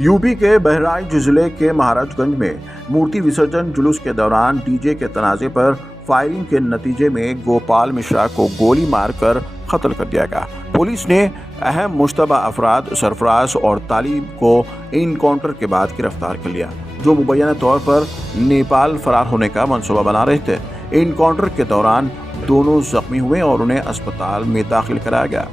UP के बहराइच जिले के महाराजगंज में मूर्ति विसर्जन जुलूस के दौरान डीजे के तनाजे पर फायरिंग के नतीजे में गोपाल मिश्रा को गोली मारकर कत्ल कर दिया गया। पुलिस ने अहम मुश्तबा अफराद सरफराज और तालिब को इनकाउंटर के बाद गिरफ्तार कर लिया, जो मुबैना तौर पर नेपाल फरार होने का मंसूबा बना रहे थे। इनकाउंटर के दौरान दोनों जख्मी हुए और उन्हें अस्पताल में दाखिल कराया गया।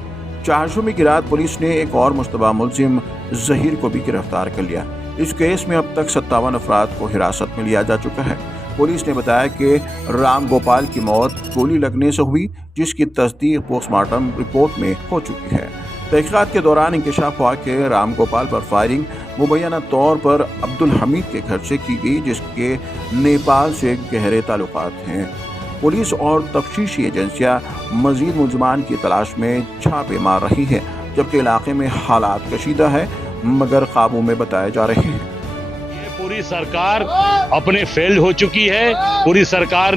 चारशुमी की रात पुलिस ने एक और मुश्तबा मुलजिम जहीर को भी गिरफ्तार कर लिया। इस केस में अब तक 57 अफराद को हिरासत में लिया जा चुका है। पुलिस ने बताया कि राम गोपाल की मौत गोली लगने से हुई, जिसकी तस्दीक पोस्टमार्टम रिपोर्ट में हो चुकी है। तहकीकात के दौरान इंकशाफ हुआ कि राम गोपाल पर फायरिंग मुबैना तौर पर अब्दुल हमीद के घर से की गई, जिसके नेपाल से गहरे ताल्लुकात हैं। पुलिस और तफ्तीशी एजेंसियां मजीद मुलजमान की तलाश में छापे मार रही हैं, जबकि इलाके में हालात कशीदा है मगर काबू में बताए जा रहे हैं। ये पूरी सरकार अपने फेल हो चुकी है। पूरी सरकार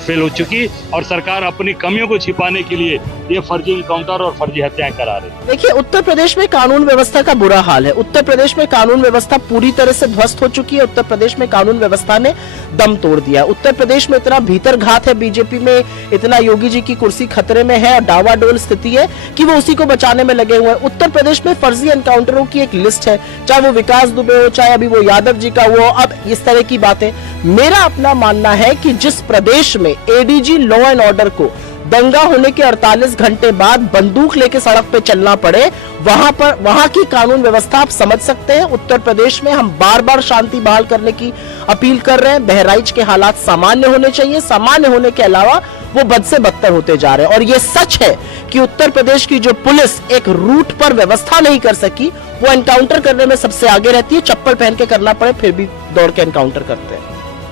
फेल हो चुकी और सरकार अपनी कमियों को छिपाने के लिए ये फर्जी इनकाउंटर और फर्जी हत्याएं करा रही है। देखिए, उत्तर प्रदेश में कानून व्यवस्था का बुरा हाल है। उत्तर प्रदेश में कानून व्यवस्था पूरी तरह से ध्वस्त हो चुकी है। उत्तर प्रदेश में कानून व्यवस्था ने दम तोड़ दिया। उत्तर प्रदेश में इतना भीतर घात है, बीजेपी में इतना योगी जी की कुर्सी खतरे में है और डावाडोल स्थिति है कि वो उसी को बचाने में लगे हुए हैं। उत्तर प्रदेश में फर्जी एनकाउंटरों की एक लिस्ट है, चाहे वो विकास दुबे हो, चाहे अभी वो यादव जी का वो, अब इस तरह की बातें। मेरा अपना मानना है कि जिस प्रदेश में एडीजी लॉ एंड ऑर्डर को दंगा होने के 48 घंटे बाद बंदूक लेके सड़क पे चलना पड़े, वहां की कानून व्यवस्था आप समझ सकते हैं। उत्तर प्रदेश में हम बार बार शांति बहाल करने की अपील कर रहे हैं। बहराइच के हालात सामान्य होने चाहिए। सामान्य होने के अलावा वो बद से बदतर होते जा रहे हैं। और ये सच है कि उत्तर प्रदेश की जो पुलिस एक रूट पर व्यवस्था नहीं कर सकी, वो एनकाउंटर करने में सबसे आगे रहती है। चप्पल पहन के करना पड़े फिर भी दौड़ के एनकाउंटर करते हैं।